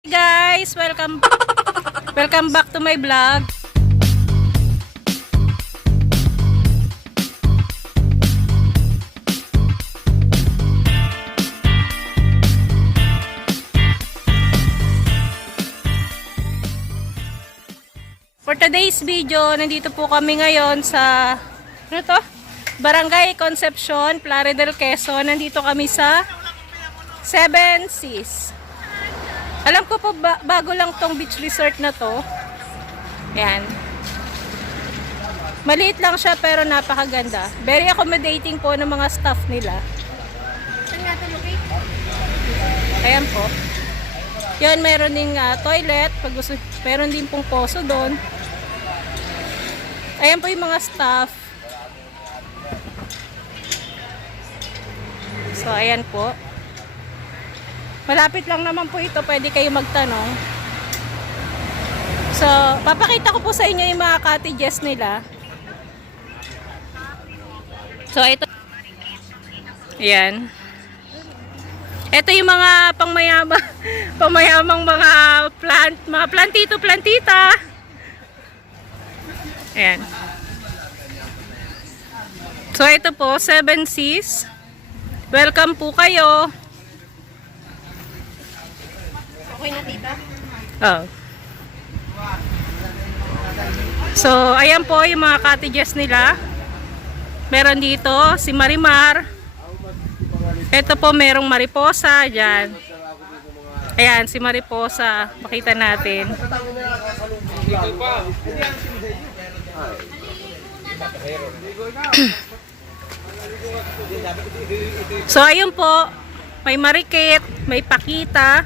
Hey guys, welcome back to my vlog. For today's video, nandito po kami ngayon sa Barangay Concepcion, Plaridel, Quezon. Nandito kami sa Seven Seas. Alam ko po bago lang tong beach resort na to. Ayan. Maliit lang siya pero napakaganda. Very accommodating po ng mga staff nila. Ayan po. Yan, meron ding toilet. Pag gusto, meron din pong poso doon. Ayan po yung mga staff. So, ayan po. Malapit lang naman po ito. Pwede kayo magtanong. So, papakita ko po sa inyo yung mga cottages nila. So, ito. Ayan. Ito yung mga pangmayamang mga plantito, plantita. Ayan. So, ito po, Seven Seas. Welcome po kayo. Okay na, tita? Oh. So, ayan po yung mga cottages nila. Meron dito si Marimar. Ito po merong mariposa dyan. Ayan, si mariposa. Makita natin. So, ayun po. May marikit, may pakita.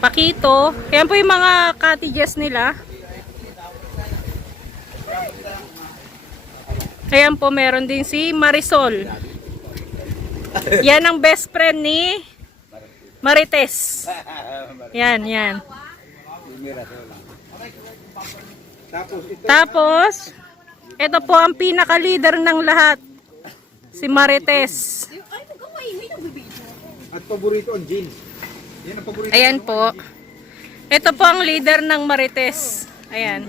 Pakito. Ayan po yung mga cottages nila. Ayan po, meron din si Marisol. Yan ang best friend ni Marites. Yan, yan. Tapos, ito po ang pinaka-leader ng lahat. Si Marites. At paborito ang jeans. Yan ang paborito. Ayan po. Ito po ang leader ng Marites. Ayan.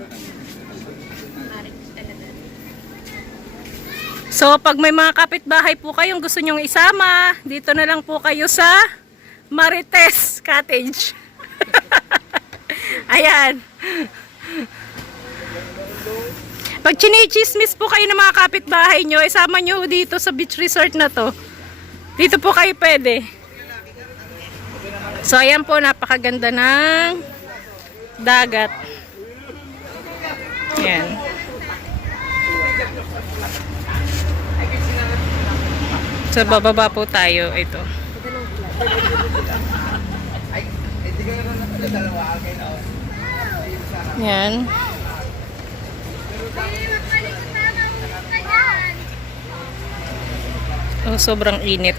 So, pag may mga kapitbahay po kayong gusto nyong isama, dito na lang po kayo sa Marites Cottage. Ayan. Pag chinichismis po kayo ng mga kapitbahay nyo, isama nyo dito sa beach resort na to. Dito po kayo pwede. So, ayan po, napakaganda ng dagat. Ayan. So, bababa po tayo. Ito. Ayan. Oh, sobrang init.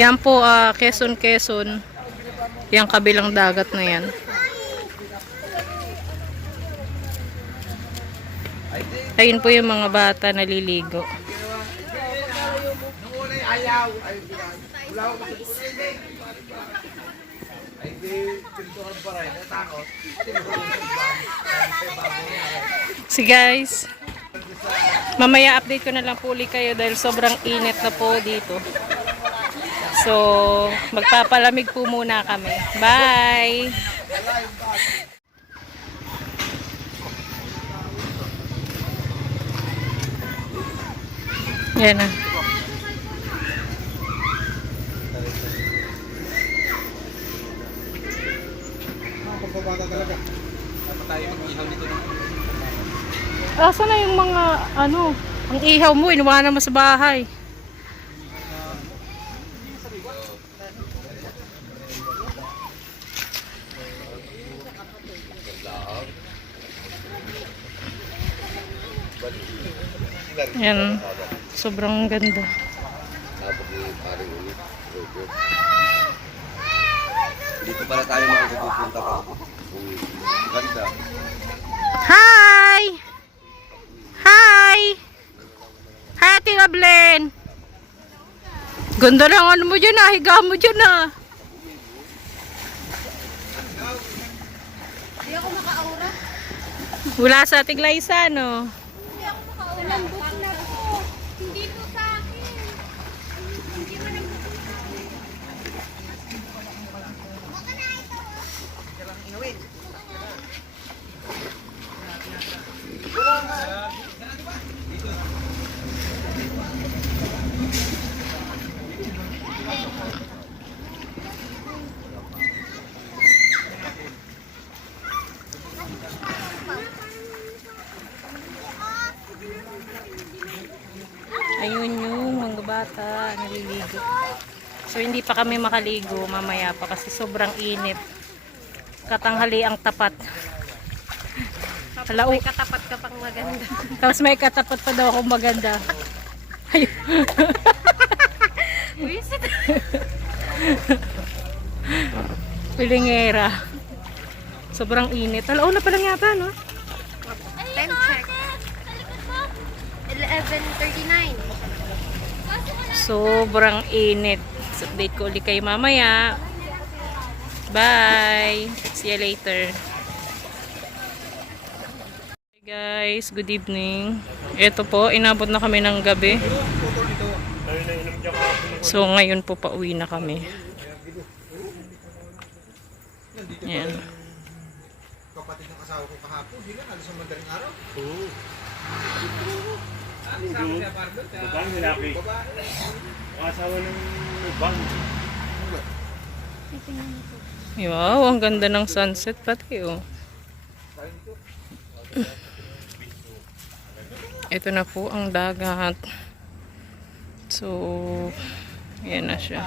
Yan po, Quezon. Yang kabilang dagat na yan. Ayun po yung mga bata naliligo. Si guys, mamaya update ko na lang po ulit kayo dahil sobrang init na po dito. So, magpapalamig po muna kami. Bye! Yan na. Pagpapata talaga. Dapat tayo mag-ihaw dito ng... Asa na yung mga, ang ihaw mo, inuwanan mo sa bahay. Yan, sobrang ganda. Dito pala tayo magpupunta pa. Ganda. Hi! Hi! Hi, Ate Roblen! Ganda ng ano mo dyan ah, higa mo dyan ah. Hindi ako maka-aura. Wala sa ating Liza, no? Hindi ako maka-aura. Lambot na po. Hindi po sa akin. Hindi mo nang Ayun yung mga bata, naliligo. So, hindi pa kami makaligo mamaya pa kasi sobrang init. Katanghali ang tapat. Hala, may katapat ka pang maganda. tapos may katapat pa daw akong maganda. Ayun. Wisit. Pilingera. Sobrang init. Alauna pa lang yata, no? Time check. 11:39. Sobrang init. So, update ko ulit kayo mamaya. Bye! See you later. Hey guys, good evening. Ito po, inabot na kami ng gabi. So ngayon po pauwi na kami. Yan. Kapatid ng asawa ko kahapon, hindi na alis ang madaling araw. Babae lalaki. Ang asawa ng bang. Wow, ang ganda ng sunset pati oh. Ito na po ang dagat. So, yan na siya.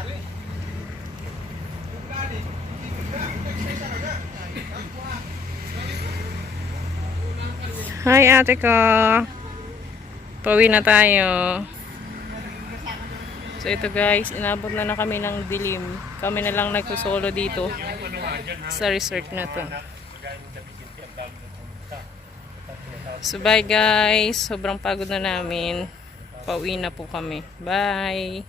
Hi ate ko. Pauwi na tayo. So ito guys, inabot na kami ng dilim. Kami na lang nagsusolo dito sa resort na to. So bye guys, sobrang pagod na namin. Pauwi na po kami. Bye!